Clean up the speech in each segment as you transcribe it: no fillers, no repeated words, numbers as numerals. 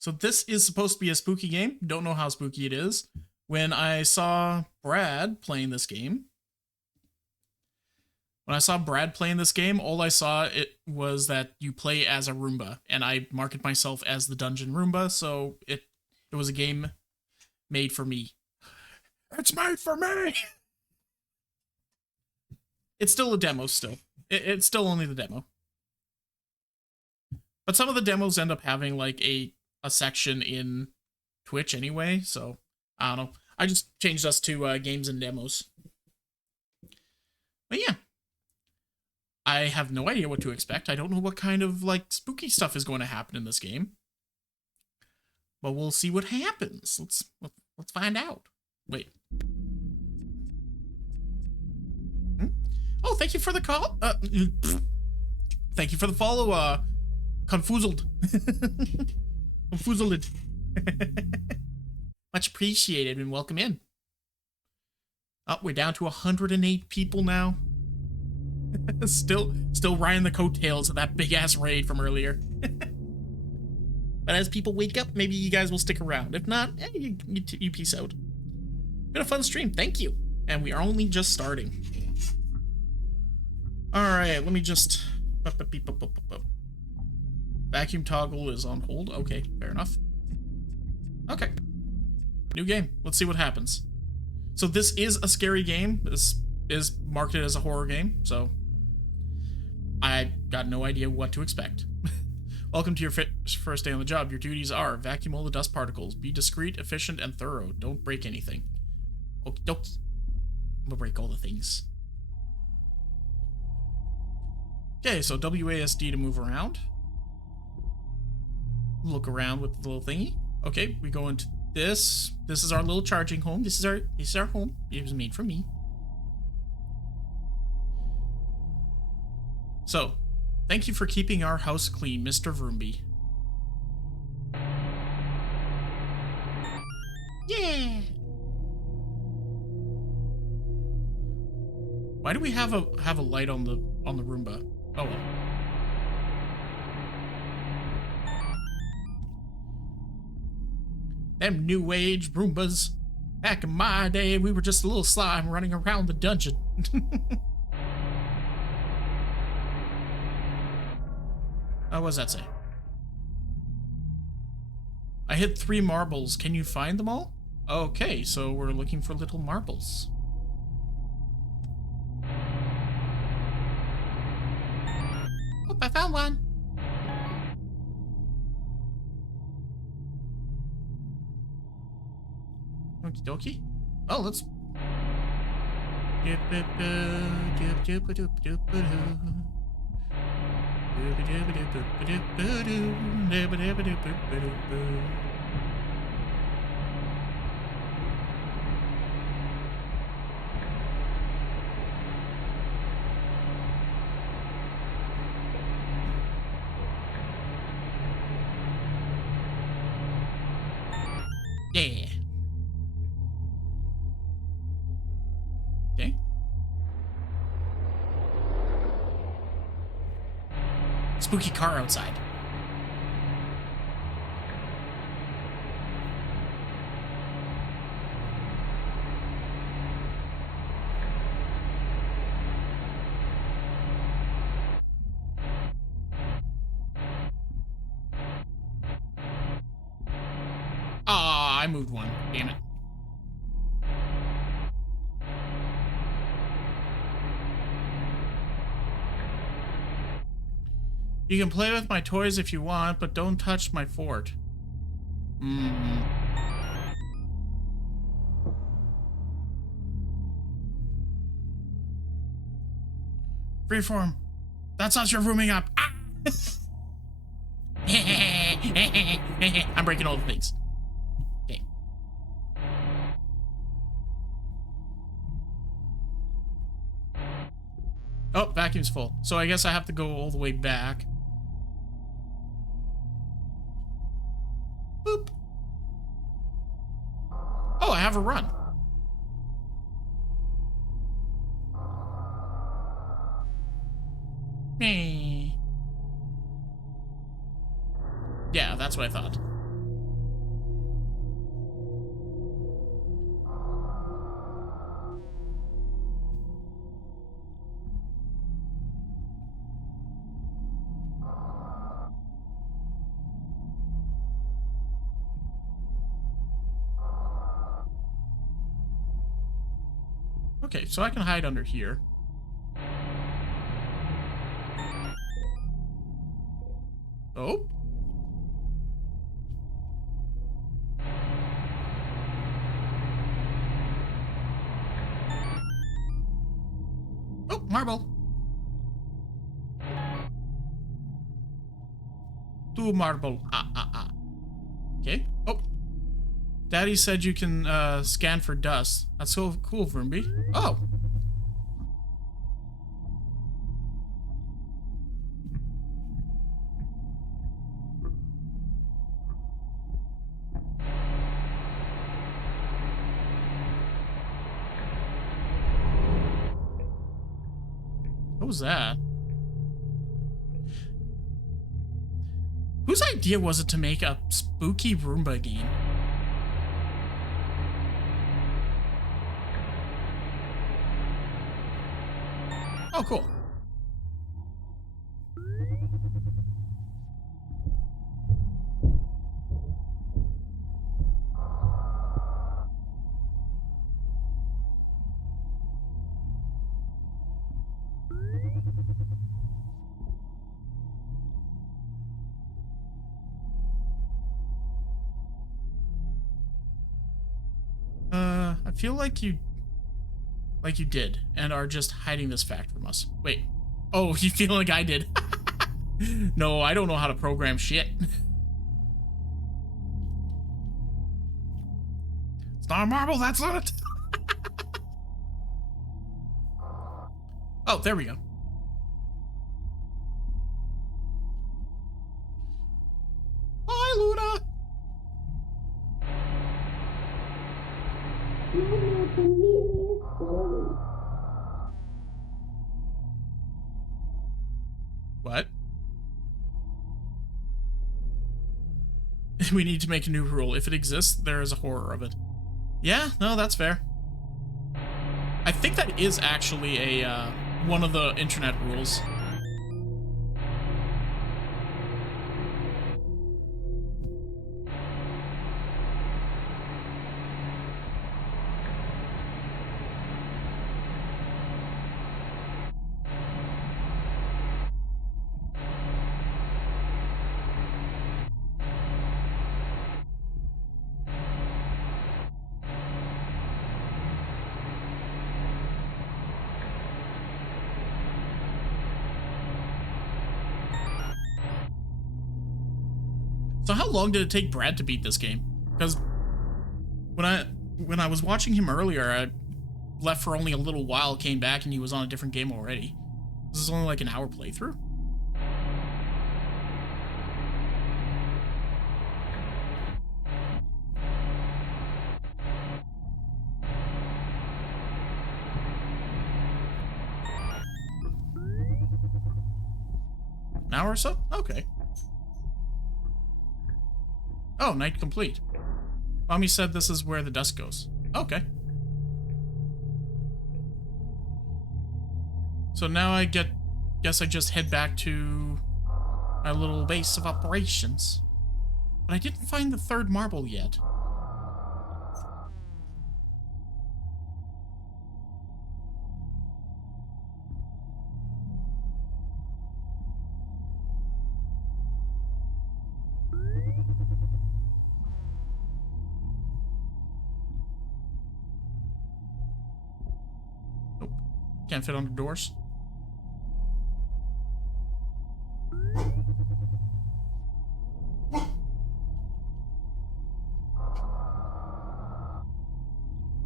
So this is supposed to be a spooky game. Don't know how spooky it is. When I saw Brad playing this game, all I saw it was that you play as a Roomba, and I market myself as the Dungeon Roomba, so it was a game made for me. It's made for me! It's still a demo still. It's still only the demo. But some of the demos end up having like a section in Twitch anyway, so I don't know. I just changed us to games and demos. But yeah. I have no idea what to expect. I don't know what kind of like spooky stuff is going to happen in this game. But we'll see what happens. Let's find out. Wait. Oh, thank you for the call. Thank you for the follow, Confuzzled. Confuzzled. Much appreciated and welcome in. Oh, we're down to 108 people now. still riding the coattails of that big ass raid from earlier. But as people wake up, maybe you guys will stick around. If not, you peace out. Been a fun stream, thank you. And we are only just starting. Alright, let me just... Vacuum toggle is on hold. Okay, fair enough. Okay. New game. Let's see what happens. So this is a scary game. This is marketed as a horror game, so I got no idea what to expect. Welcome to your first day on the job. Your duties are vacuum all the dust particles, be discreet, efficient, and thorough. Don't break anything. Okie dokie. I'm gonna break all the things. Okay, so WASD to move around. Look around with the little thingy. Okay, we go into this. This is our little charging home. This is our home. It was made for me. So, thank you for keeping our house clean, Mr. Vroombi. Yeah. Why do we have a light on the Roomba? Oh well. Them new age Roombas. Back in my day, we were just a little slime running around the dungeon. What does that say? I hit 3 marbles. Can you find them all? Okay, so we're looking for little marbles. Oh, I found one. Okie dokie. Oh, let's... Yeah. Okay. Spooky car outside. I moved one. Damn it. You can play with my toys if you want, but don't touch my fort. Freeform. That's us, you're rooming up. Ah! I'm breaking all the things. Okay. Oh, vacuum's full. So I guess I have to go all the way back. Boop. Oh, I have a run. Yeah, that's what I thought. Okay, so I can hide under here. Oh. Oh, marble. 2 marble. Okay. Oh. Daddy said you can scan for dust. That's so cool, Vroombi. Oh. What was that? Whose idea was it to make a spooky Roomba game? Oh, cool. I feel like you did and are just hiding this fact from us. Wait. Oh, you feel like I did. No, I don't know how to program shit. It's not a marble, that's not it. Oh, there we go. Bye, Luna. What? We need to make a new rule. If it exists, there is a horror of it. Yeah, no, that's fair. I think that is actually a one of the internet rules. So how long did it take Brad to beat this game? Because when I was watching him earlier, I left for only a little while, came back, and he was on a different game already. This is only like an hour playthrough. An hour or so? Okay. Oh, night complete. Mommy said this is where the dust goes. Okay. So now I guess I just head back to my little base of operations. But I didn't find the third marble yet. Can't fit under doors.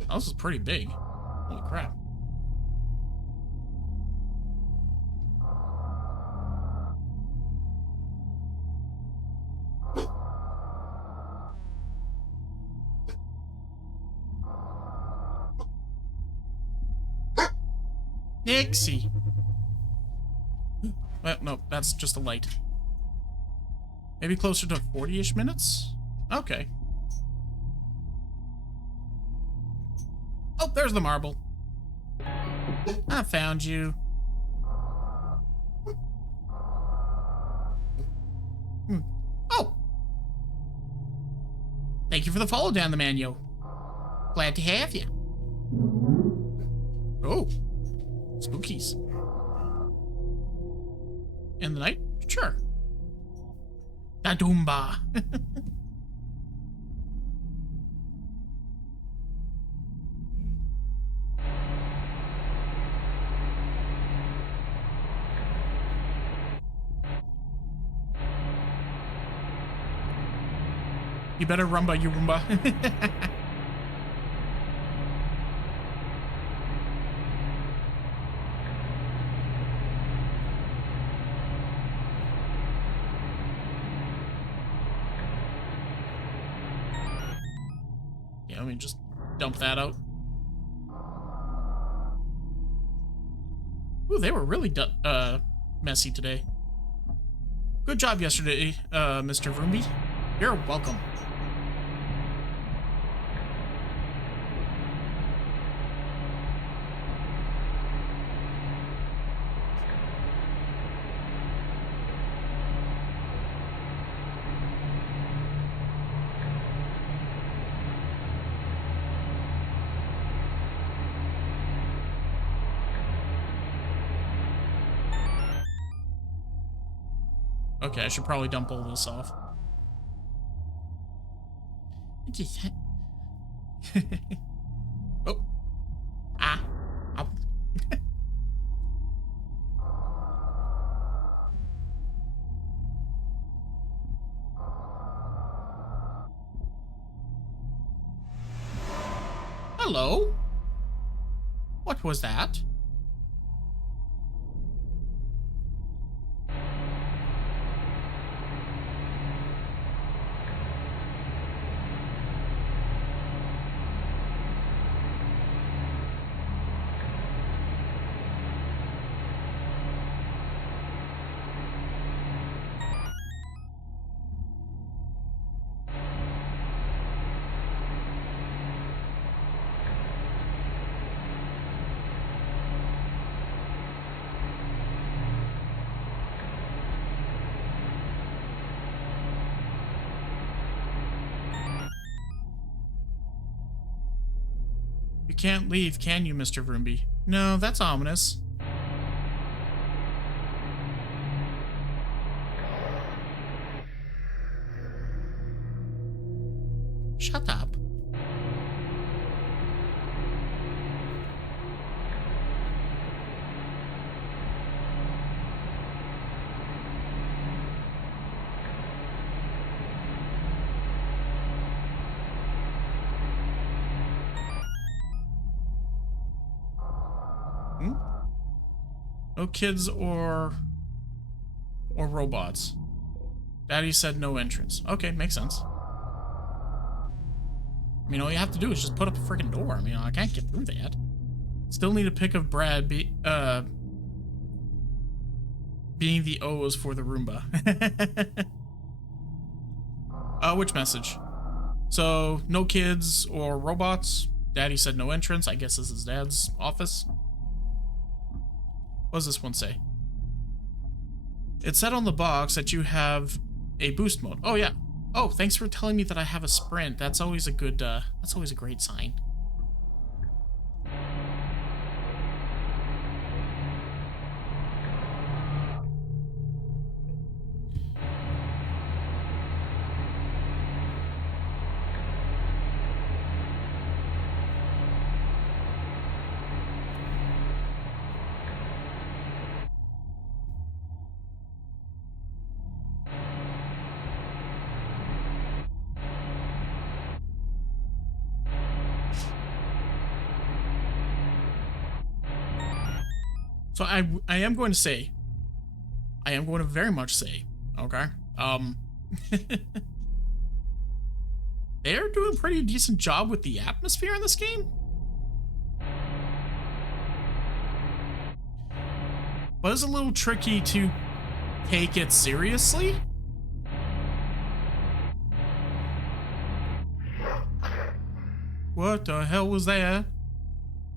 Oh, this is pretty big. Holy crap. Nixie. Well, no, that's just a light. Maybe closer to 40-ish minutes? Okay. Oh, there's the marble. I found you. Oh! Thank you for the follow down the manual. Glad to have you. Oh, spookies. In the night? Sure. Da Doomba. You better rumba, you roomba. Yeah, let me just dump that out. Ooh, they were really messy today. Good job yesterday, Mr. Vroombi. You're welcome. Okay, I should probably dump all this off. Oh. Ah. Ow. Hello? What was that? You can't leave, can you, Mr. Vroombi? No, that's ominous. Shut up. No kids or robots. Daddy said no entrance. Okay, makes sense. I mean, all you have to do is just put up a freaking door. I mean, I can't get through that. Still need a pic of Brad being the O's for the Roomba. Which message? So, no kids or robots. Daddy said no entrance. I guess this is Dad's office. What does this one say? It said on the box that you have a boost mode. Oh, yeah. Oh, thanks for telling me that I have a sprint. That's always a good, that's always a great sign. So I am going to say, I am going to very much say, okay, they're doing a pretty decent job with the atmosphere in this game. But it's a little tricky to take it seriously. What the hell was that?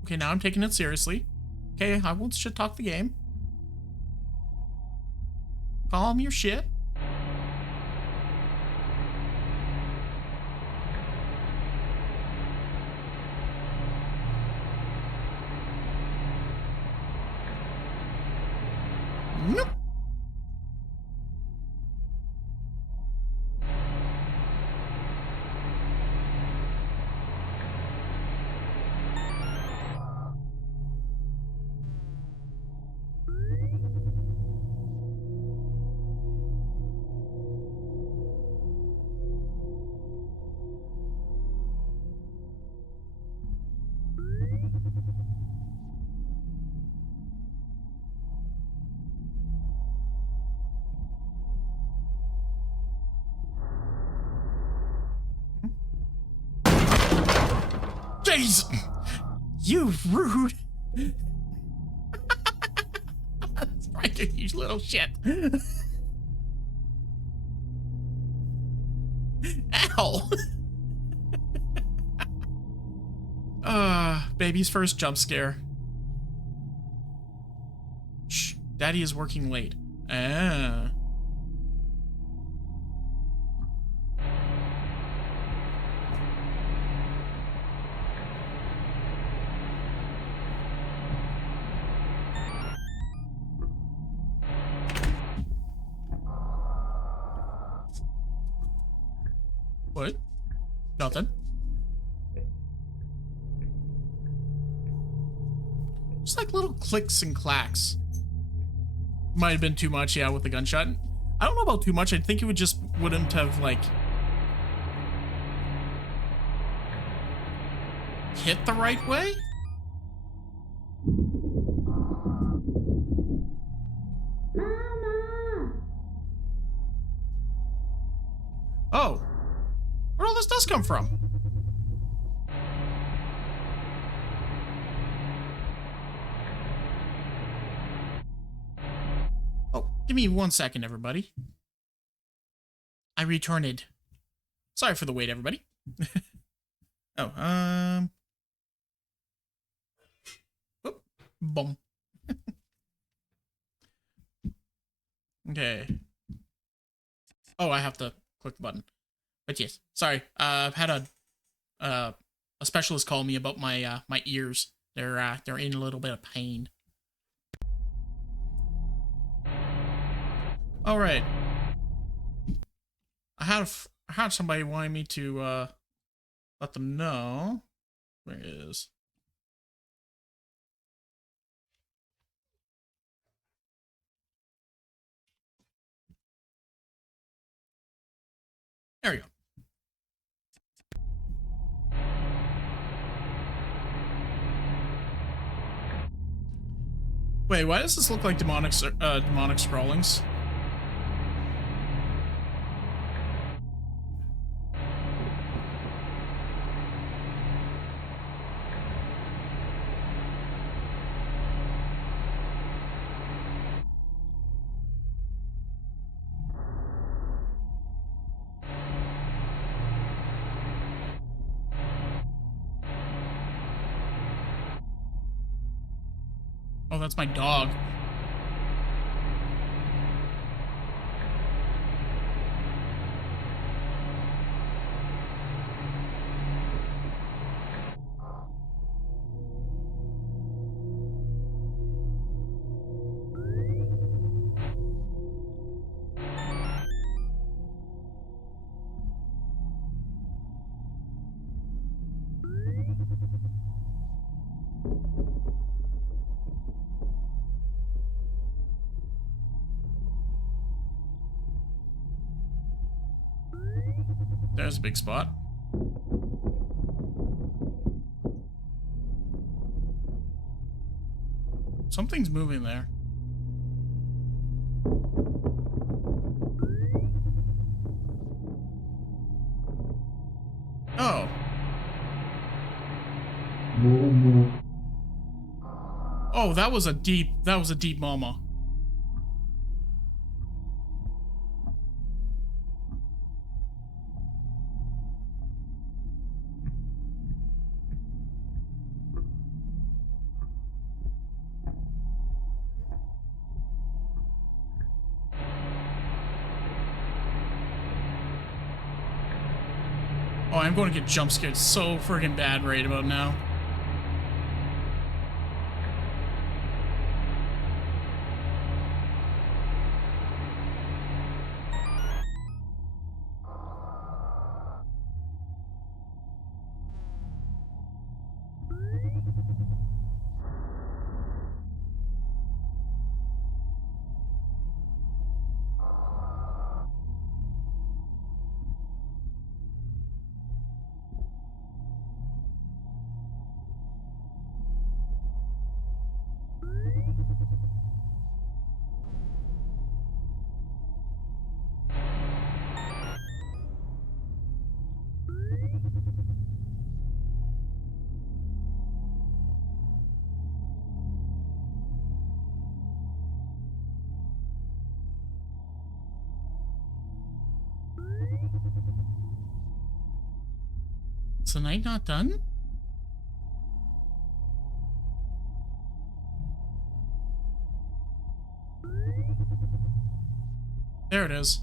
Okay, now I'm taking it seriously. Okay, I won't shit talk the game. Calm your shit. eyes! You rude. Right, you little shit. Ow! Baby's first jump scare. Shh, Daddy is working late. Ah. What? Nothing. Just like little clicks and clacks. Might have been too much, yeah, with the gunshot. I don't know about too much. I think it wouldn't have, like, hit the right way? Mama! Oh. Where all this dust come from? Oh, give me 1 second, everybody. I returned. Sorry for the wait, everybody. Oh, whoop, boom. Okay. Oh, I have to click the button. But yes, sorry. I've had a specialist call me about my my ears. They're in a little bit of pain. All right. I had somebody wanting me to let them know. Where is? There we go. Wait, why does this look like demonic scrollings? Oh, that's my dog. There's a big spot. Something's moving there. Oh. Oh, that was a deep mama. Oh, I'm going to get jump scared so friggin' bad right about now. Is the night not done? There it is.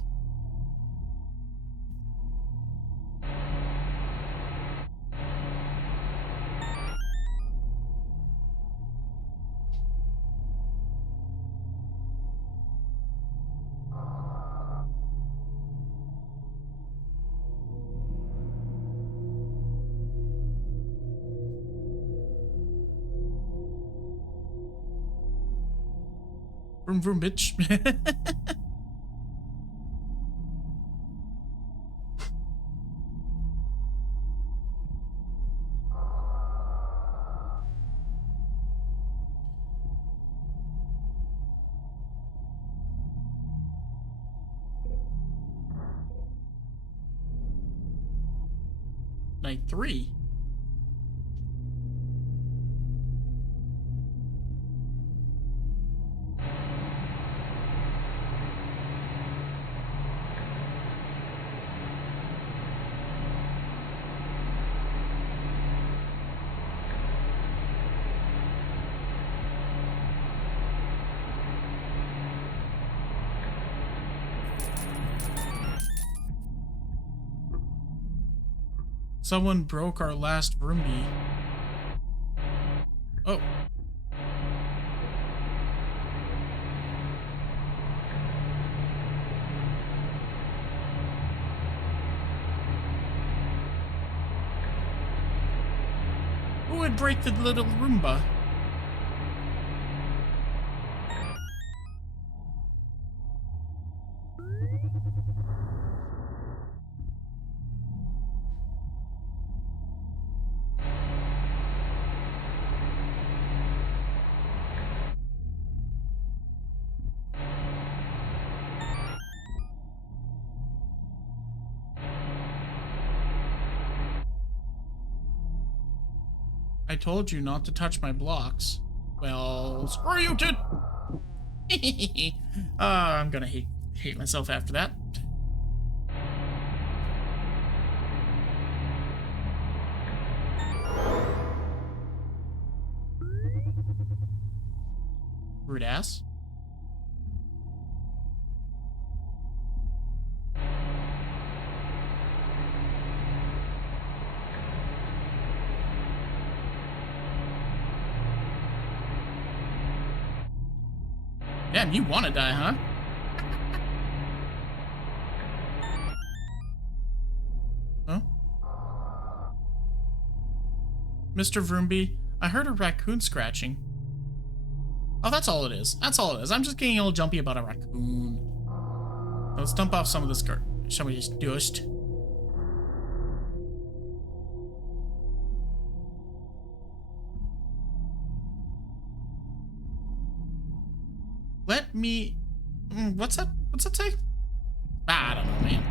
Vroom vroom, bitch. Night 3. Someone broke our last Vroombi. Oh. Who would break the little Roomba? I told you not to touch my blocks. Well, screw you, dude! I'm gonna hate myself after that. Rude ass. Damn, you want to die, huh? Huh? Mr. Vroombi, I heard a raccoon scratching. Oh, that's all it is. That's all it is. I'm just getting a little jumpy about a raccoon. Let's dump off some of this dust. Let me... What's that? What's that say? Ah, I don't know, man.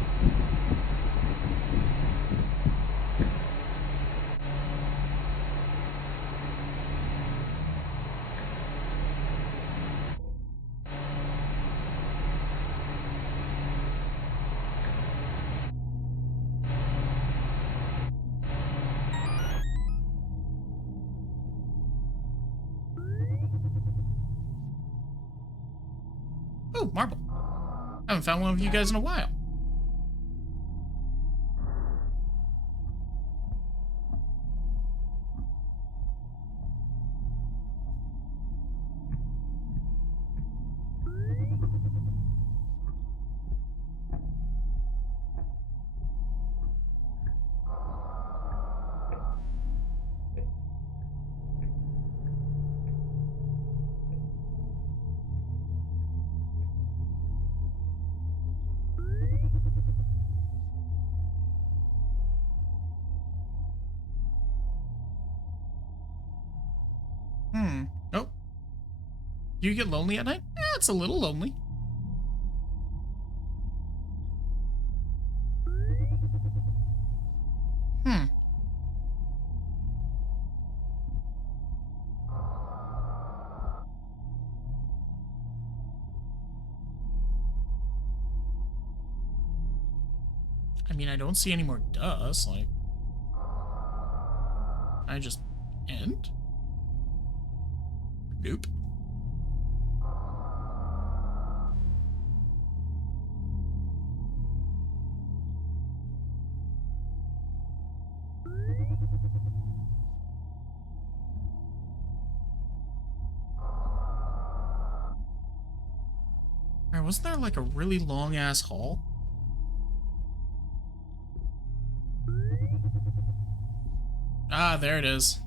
Oh, marble. I haven't found one of you guys in a while. Nope. Do you get lonely at night? It's a little lonely. I mean, I don't see any more dust, like... I just end? Nope. Alright, wasn't there like a really long ass hall? Ah, there it is.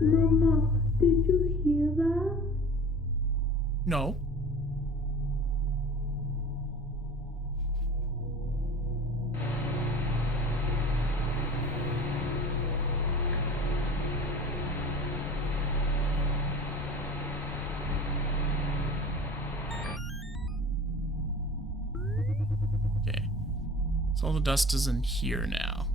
Mama, did you hear that? No. Okay. So all the dust is in here now.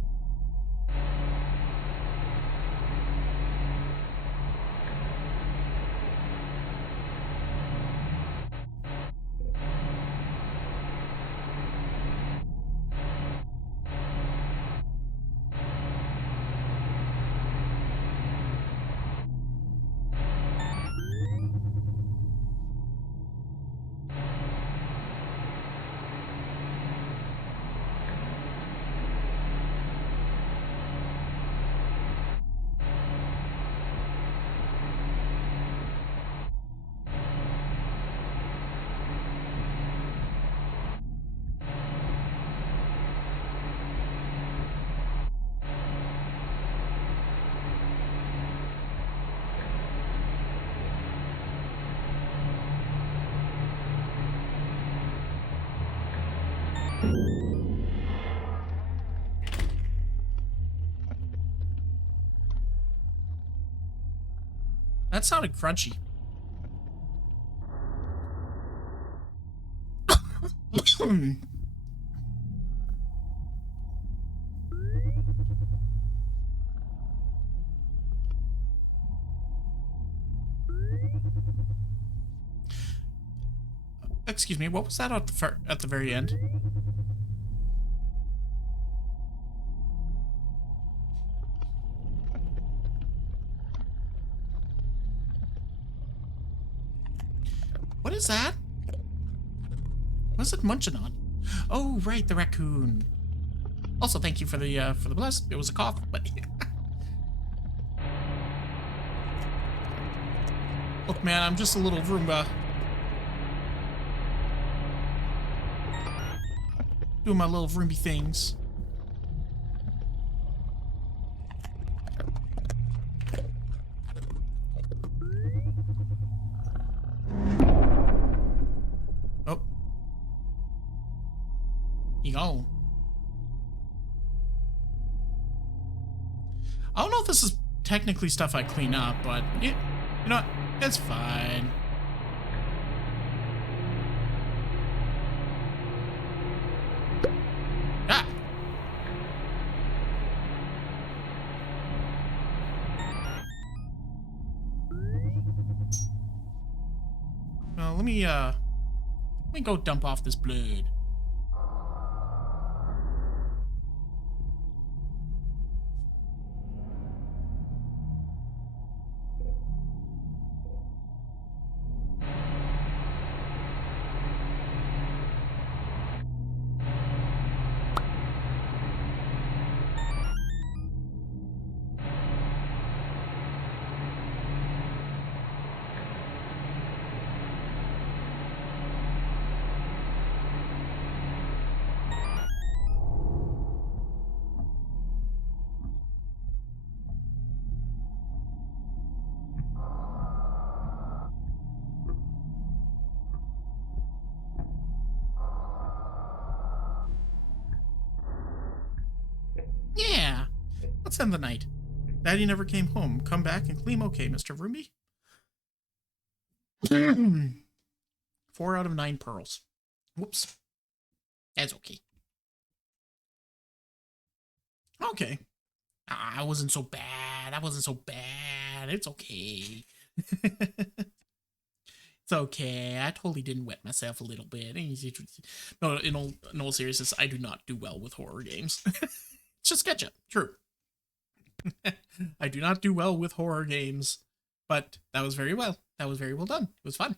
That sounded crunchy. Excuse me, what was that at the very end? What is that? What's it munching on? Oh, right, the raccoon. Also, thank you for the bless. It was a cough, but look, man, I'm just a little Vroomba. Doing my little Vroombi things. Oh. You gone. I don't know if this is technically stuff I clean up, but you know what? It's fine. Ah! Well, let me go dump off this blood. Yeah, let's end the night. Daddy never came home. Come back and claim okay, Mr. Vroombi. 4 out of 9 pearls. Whoops. That's okay. Okay. I wasn't so bad. I wasn't so bad. It's okay. It's It's okay. I totally didn't wet myself a little bit. No, in all seriousness, I do not do well with horror games. It's just sketchup. True. I do not do well with horror games, but that was very well. That was very well done. It was fun.